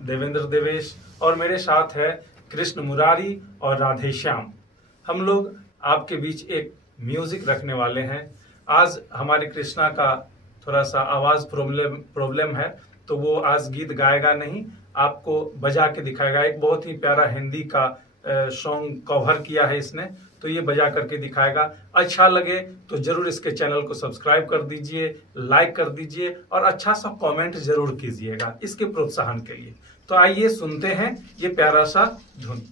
देवेंद्र देवेश और मेरे साथ है कृष्ण मुरारी और राधे श्याम। हम लोग आपके बीच एक म्यूजिक रखने वाले हैं। आज हमारे कृष्णा का थोड़ा सा आवाज प्रॉब्लम है, तो वो आज गीत गाएगा नहीं, आपको बजा के दिखाएगा। एक बहुत ही प्यारा हिंदी का सॉन्ग कवर किया है इसने, तो ये बजा करके दिखाएगा। अच्छा लगे तो जरूर इसके चैनल को सब्सक्राइब कर दीजिए, लाइक कर दीजिए और अच्छा सा कमेंट जरूर कीजिएगा इसके प्रोत्साहन के लिए। तो आइए सुनते हैं ये प्यारा सा धुन।